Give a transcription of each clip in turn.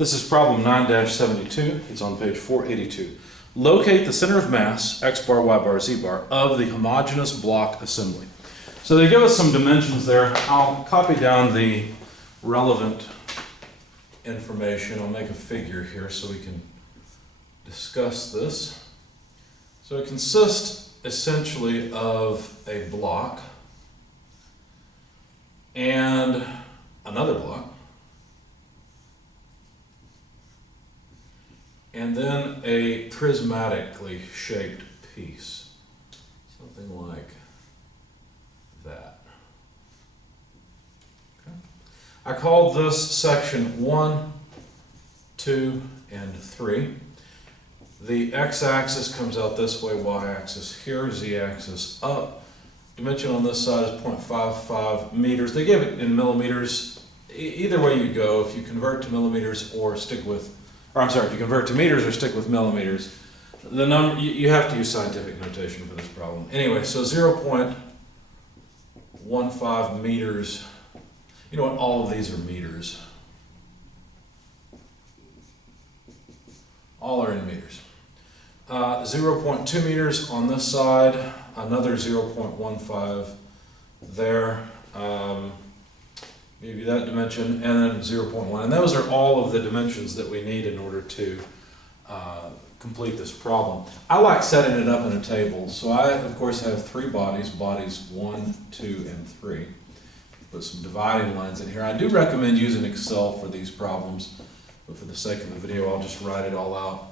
This is problem 9-72. It's on page 482. Locate the center of mass, x bar, y bar, z bar, of the homogeneous block assembly. So they give us some dimensions there. I'll copy down the relevant information. I'll make a figure here so we can discuss this. So it consists essentially of a block and another block, and then a prismatically shaped piece, something like that. Okay. I called this section 1, 2, and 3. The x-axis comes out this way, y-axis here, z-axis up. Dimension on this side is 0.55 meters. They give it in millimeters. Either way you go, if you convert to millimeters or stick with, or I'm sorry, if you convert to meters or stick with millimeters, the number, you have to use scientific notation for this problem. Anyway, so 0.15 meters. You know what? All of these are meters. All are in meters. 0.2 meters on this side, another 0.15 there, maybe that dimension, and then 0.1. And those are all of the dimensions that we need in order to complete this problem. I like setting it up in a table, so I, of course, have three bodies, bodies 1, 2, and 3. Put some dividing lines in here. I do recommend using Excel for these problems, but for the sake of the video, I'll just write it all out.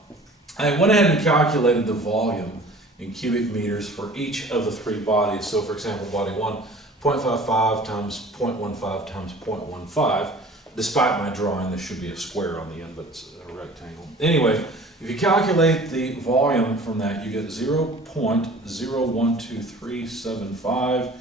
I went ahead and calculated the volume in cubic meters for each of the three bodies. So for example, body 1, 0.55 times 0.15 times 0.15. Despite my drawing, this should be a square on the end, but it's a rectangle. Anyway, if you calculate the volume from that, you get 0.012375.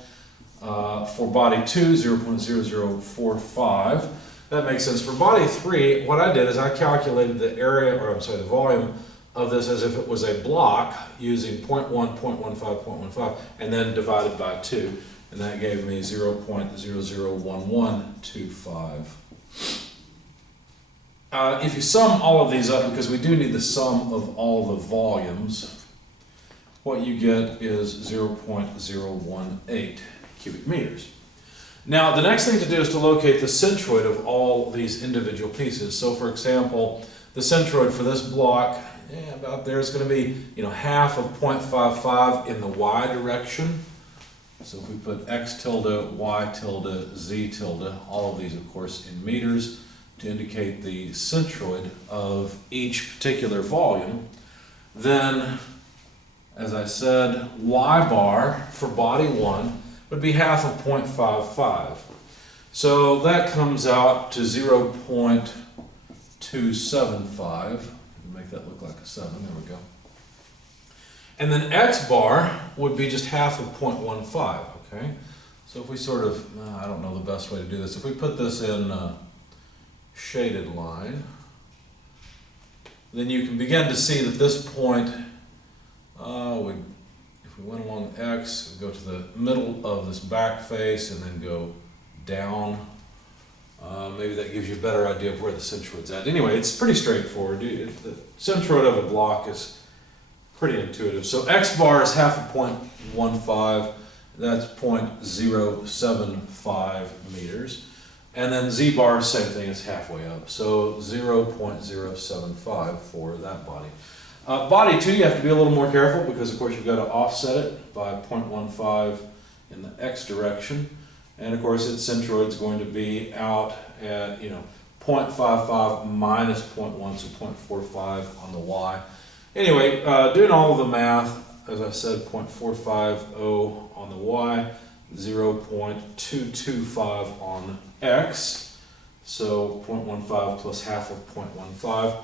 For body 2, 0.0045. That makes sense. For body 3, what I did is I calculated the area, or I'm sorry, the volume of this as if it was a block using 0.1, 0.15, 0.15, and then divided by 2. And that gave me 0.001125. If you sum all of these up, because we do need the sum of all the volumes, what you get is 0.018 cubic meters. Now, the next thing to do is to locate the centroid of all these individual pieces. So, for example, the centroid for this block, about there is going to be, half of 0.55 in the y direction. So if we put x tilde, y tilde, z tilde, all of these, of course, in meters to indicate the centroid of each particular volume, then, as I said, y bar for body 1 would be half of 0.55. So that comes out to 0.275. Make that look like a 7. There we go. And then x bar would be just half of 0.15. Okay? So if we sort of, I don't know the best way to do this. If we put this in a shaded line, then you can begin to see that this point, if we went along x, we'd go to the middle of this back face and then go down. Maybe that gives you a better idea of where the centroid's at. Anyway, it's pretty straightforward. The centroid of a block is pretty intuitive. So x bar is half of 0.15. That's 0.075 meters. And then z bar, same thing, is halfway up. So 0.075 for that body. Body 2, you have to be a little more careful because, of course, you've got to offset it by 0.15 in the x direction. And of course, its centroid is going to be out at, 0.55 minus 0.1, so 0.45 on the y. Anyway, doing all of the math, as I said, 0.450 on the y, 0.225 on x, so 0.15 plus half of 0.15,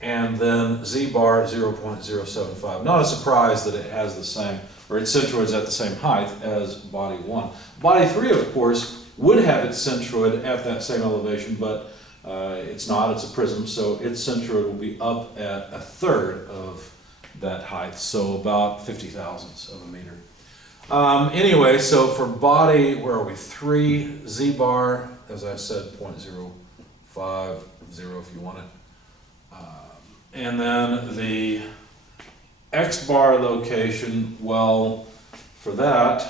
and then z bar 0.075. Not a surprise that it has the same, or its centroid's at the same height as body 1. Body 3, of course, would have its centroid at that same elevation, but it's not, it's a prism, so its centroid will be up at a third of that height, so about 50 thousandths of a meter. Anyway, so for body, where are we? 3, z bar, as I said, 0.05, 0 if you want it. And then the X bar location, well, for that, I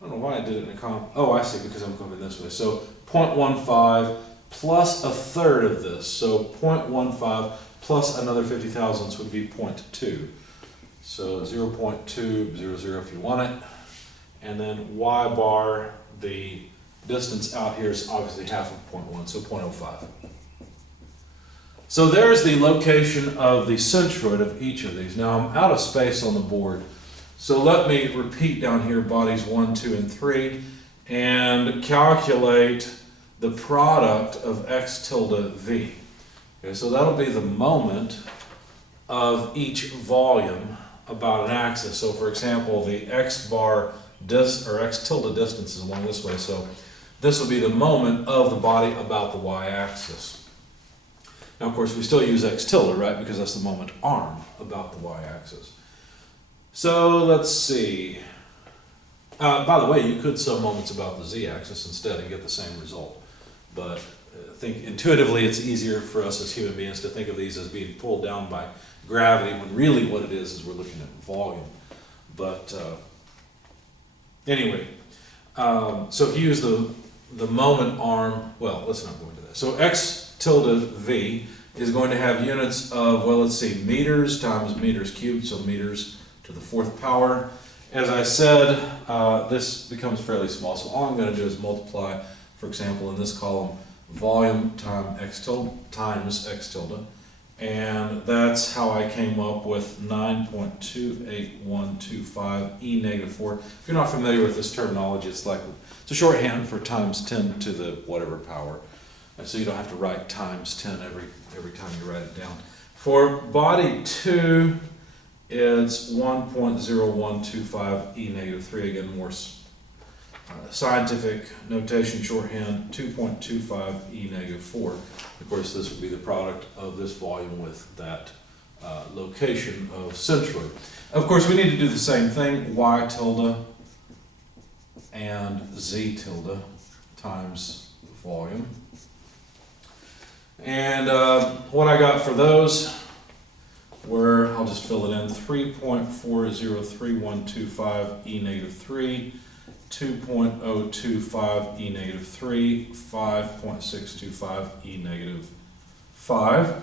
don't know why I did it in a column. Oh, I see, because I'm coming this way. So 0.15 plus a third of this. So 0.15 plus another 50 thousandths would be 0.2. So 0.200 if you want it. And then Y bar, the distance out here is obviously half of 0.1, so 0.05. So there's the location of the centroid of each of these. Now I'm out of space on the board, so let me repeat down here bodies 1, 2, and 3 and calculate the product of x tilde v. Okay, so that'll be the moment of each volume about an axis. So for example, the x bar or x tilde distance is along this way, so this will be the moment of the body about the y-axis. Now, of course, we still use x tilde, right, because that's the moment arm about the y-axis. So let's see. By the way, you could sum moments about the z-axis instead and get the same result. But I think intuitively it's easier for us as human beings to think of these as being pulled down by gravity, when really what it is we're looking at volume. But anyway, so if you use the moment arm, well, let's not go into that. So x tilde v is going to have units of, well, let's see, meters times meters cubed, so meters to the 4th power. As I said, this becomes fairly small, so all I'm going to do is multiply, for example, in this column, volume times x tilde, and that's how I came up with 9.28125 e negative 4. If you're not familiar with this terminology, it's a shorthand for times 10 to the whatever power. So you don't have to write times 10 every time you write it down. For body 2, it's 1.0125 e negative 3. Again, more scientific notation shorthand, 2.25 e negative 4. Of course, this would be the product of this volume with that location of centroid. Of course, we need to do the same thing, y tilde and z tilde times volume. And what I got for those were, I'll just fill it in, 3.403125 e negative 3, 2.025 e negative 3, 5.625 e negative 5.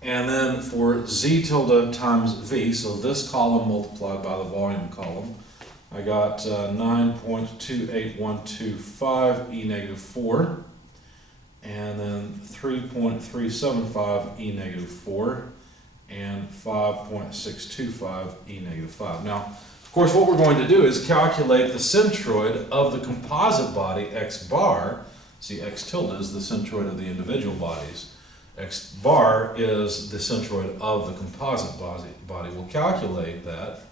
And then for z tilde times v, so this column multiplied by the volume column, I got 9.28125 e negative 4. And then 3.375 e negative 4 and 5.625 e negative 5. Now, of course, what we're going to do is calculate the centroid of the composite body x bar. See, x tilde is the centroid of the individual bodies. X bar is the centroid of the composite body. We'll calculate that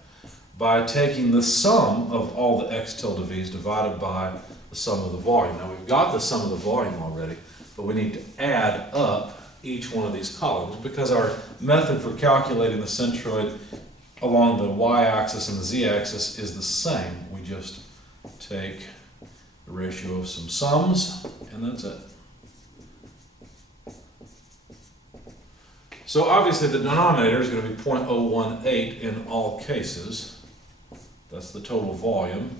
by taking the sum of all the x tilde v's divided by the sum of the volume. Now, we've got the sum of the volume already, but we need to add up each one of these columns because our method for calculating the centroid along the y-axis and the z-axis is the same. We just take the ratio of some sums, and that's it. So obviously the denominator is going to be 0.018 in all cases. That's the total volume.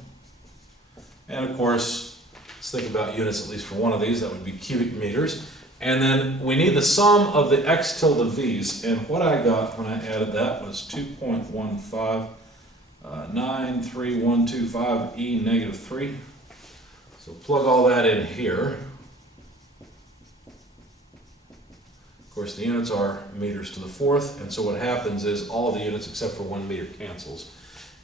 And of course, let's think about units at least for one of these. That would be cubic meters. And then we need the sum of the x tilde v's. And what I got when I added that was 2.1593125 e negative 3. So plug all that in here. Of course, the units are meters to the 4th. And so what happens is all the units except for 1 meter cancels.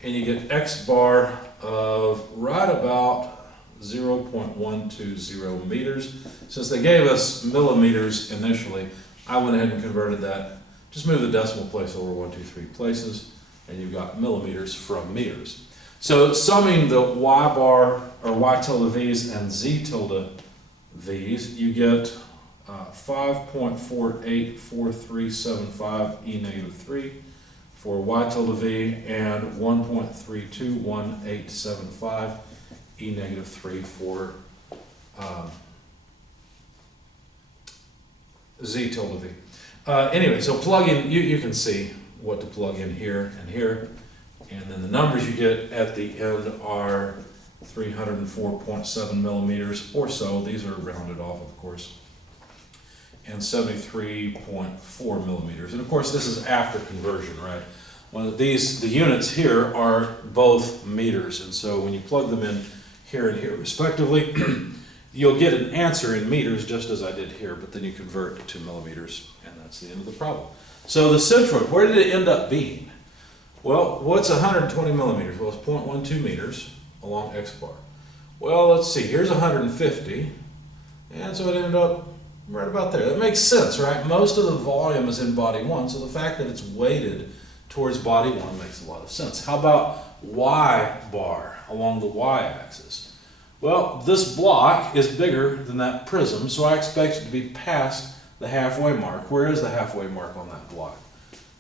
And you get x bar of right about 0.120 meters. Since they gave us millimeters initially, I went ahead and converted that. Just move the decimal place over 1, 2, 3 places, and you've got millimeters from meters. So summing the y bar or y tilde v's and z tilde v's, you get 5.484375 e negative 3 for y tilde v and 1.321875 e negative 3 for Z tilde V. Anyway, so plug in, you can see what to plug in here and here. And then the numbers you get at the end are 304.7 millimeters or so. These are rounded off, of course. And 73.4 millimeters. And of course, this is after conversion, right? One of these, the units here are both meters. And so when you plug them in here and here respectively, you'll get an answer in meters just as I did here, but then you convert it to millimeters, and that's the end of the problem. So the centroid, where did it end up being? Well, what's 120 millimeters? Well, it's 0.12 meters along X bar. Well, let's see, here's 150, and so it ended up right about there. That makes sense, right? Most of the volume is in body one, so the fact that it's weighted towards body one makes a lot of sense. How about Y bar along the Y axis? Well, this block is bigger than that prism, so I expect it to be past the halfway mark. Where is the halfway mark on that block?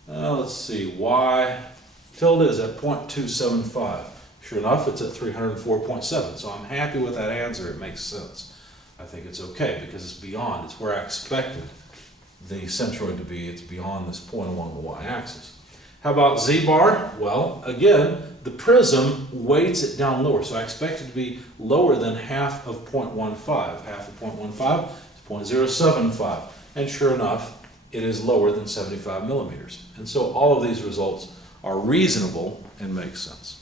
Let's see, Y tilde is at 0.275. Sure enough, it's at 304.7, so I'm happy with that answer. It makes sense. I think it's okay because it's beyond, it's where I expected the centroid to be. It's beyond this point along the y-axis. How about Z bar? Well, again, the prism weights it down lower, so I expect it to be lower than half of 0.15. Half of 0.15 is 0.075, and sure enough, it is lower than 75 millimeters. And so all of these results are reasonable and make sense.